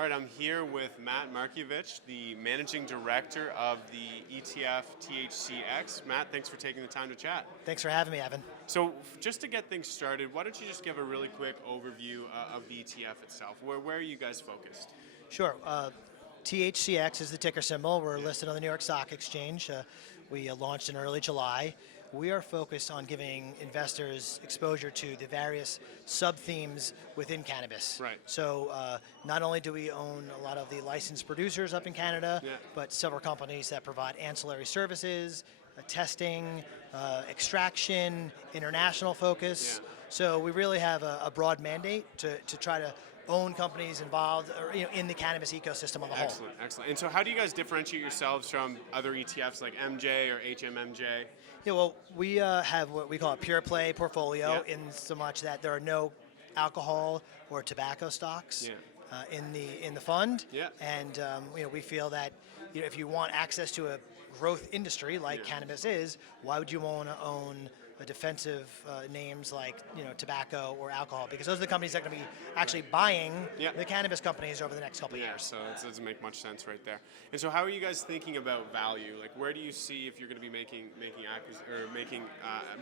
All right, I'm here with Matt Markiewicz, the Managing Director of the ETF THCX. Matt, thanks for taking the time to chat. Thanks for having me, Evan. So just to get things started, why don't you just give a really quick overview of the ETF itself? Where are you guys focused? Sure. THCX is the ticker symbol. We're listed on the New York Stock Exchange. We launched in early July. We are focused on giving investors exposure to the various sub-themes within cannabis. Right. So not only do we own a lot of the licensed producers up in Canada, Yeah. but several companies that provide ancillary services, testing, extraction, international focus. Yeah. So we really have a broad mandate to try to own companies involved or, in the cannabis ecosystem on the whole. Excellent, excellent. And so how do you guys differentiate yourselves from other ETFs like MJ or HMMJ? Yeah, well, we have what we call a pure play portfolio Yeah. in so much that there are no alcohol or tobacco stocks Yeah. in the fund. Yeah. And we feel that if you want access to a growth industry like Yeah. cannabis is, why would you want to own defensive names like tobacco or alcohol? Because those are the companies that are going to be actually buying Yeah. the cannabis companies over the next couple of Yeah, years. so it doesn't make much sense right there. And so, how are you guys thinking about value? Like, where do you see if you're going to be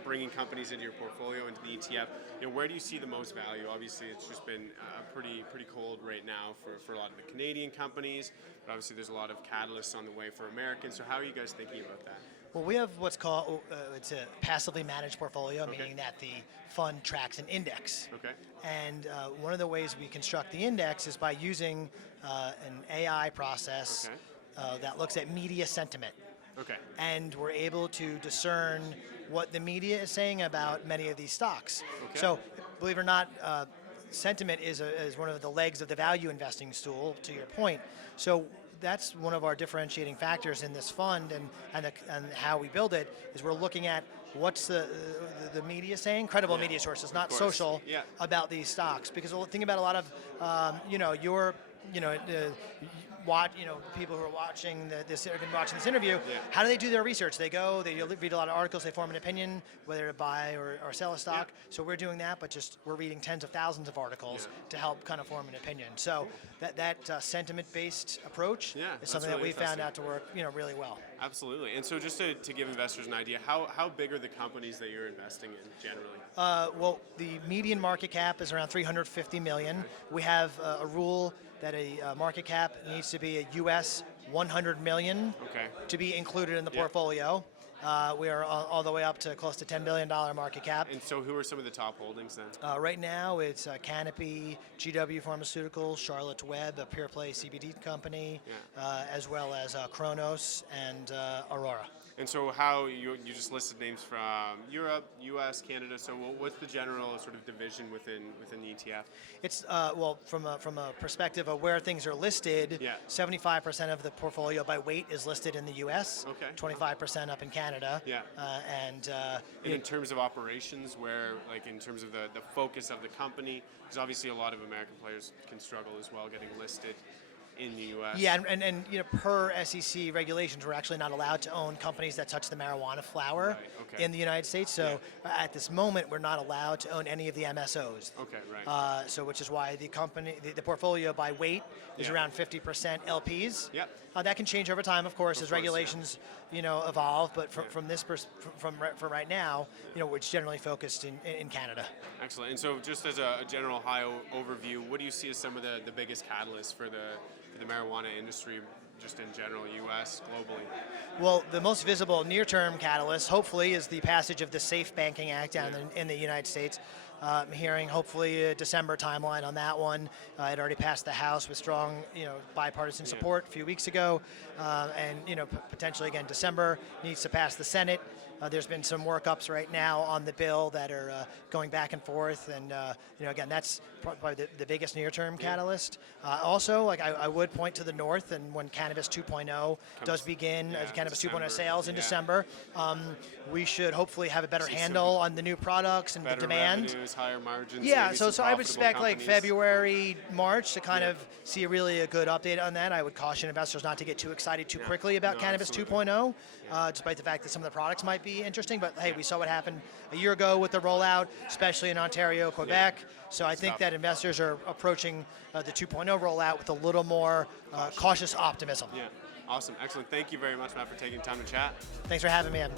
bringing companies into your portfolio into the ETF? Where do you see the most value? Obviously, it's just been pretty cold right now for a lot of the Canadian companies, but obviously there's a lot of catalysts on the way for Americans. So, how are you guys thinking about that? Well, we have what's called it's a passively managed portfolio, Okay. meaning that the fund tracks an index. Okay. And one of the ways we construct the index is by using an AI process that looks at media sentiment. Okay. And we're able to discern what the media is saying about many of these stocks. Okay. So, believe it or not, sentiment is one of the legs of the value investing stool, to your point. So that's one of our differentiating factors in this fund, and how we build it is we're looking at what's the media saying, credible Yeah, media sources, not of course. social, Yeah. about these stocks. Because the thing about a lot of people who are watching this interview, Yeah. how do they do their research? They read a lot of articles, they form an opinion whether to buy or sell a stock. Yeah. So we're doing that, but just we're reading tens of thousands of articles Yeah. to help kind of form an opinion. So that sentiment-based approach Yeah, is that's something that really we found fascinating. out to work really well. Absolutely. And so just to give investors an idea, how big are the companies that you're investing in generally? Well, the median market cap is around 350 million. We have a rule that a market cap needs to be a US 100 million Okay. to be included in the Yeah. portfolio. We are all the way up to close to $10 billion market cap. And so who are some of the top holdings then? Right now, it's Canopy, GW Pharmaceuticals, Charlotte's Web, a pure play CBD company, as well as Kronos and Aurora. And so how you just listed names from Europe, US, Canada. So what's the general sort of division within the ETF? It's from a perspective of where things are listed. Yeah. 75% of the portfolio by weight is listed in the U.S. Okay. 25% up in Canada. Yeah. And in terms of operations, where like in terms of the focus of the company, because obviously a lot of American players can struggle as well getting listed in the U.S. Yeah, and per SEC regulations, we're actually not allowed to own companies that touch the marijuana flower Right, okay. in the United States. So at this moment, we're not allowed to own any of the MSOs. Okay, right. So which is why the portfolio by weight is Yeah. around 50% LPs. Yep. That can change over time, of course, as course, regulations evolve. But for right now, we're generally focused in Canada. Excellent. And so just as a general high overview, what do you see as some of the biggest catalysts for the marijuana industry, just in general, U.S., globally? Well, the most visible near-term catalyst, hopefully, is the passage of the Safe Banking Act down in the United States. I'm hearing hopefully a December timeline on that one. It already passed the House with strong, bipartisan support a few weeks ago, and potentially again December needs to pass the Senate. There's been some workups right now on the bill that are going back and forth, and again, that's probably the biggest near-term catalyst. Also, I would point to the north, and when Cannabis 2.0 does begin, Cannabis 2.0 sales in December, we should hopefully have a better handle on the new products and the demand. Revenues, higher margins. Yeah, maybe so some I would profitable expect like companies. February, March to kind of see a good update on that. I would caution investors not to get too excited too quickly about Cannabis absolutely. 2.0, despite the fact that some of the products might be be interesting. But hey, we saw what happened a year ago with the rollout, especially in Ontario, Quebec. So I think that investors are approaching the 2.0 rollout with a little more cautious optimism. Yeah, awesome, excellent. Thank you very much, Matt, for taking time to chat. Thanks for having me, Evan.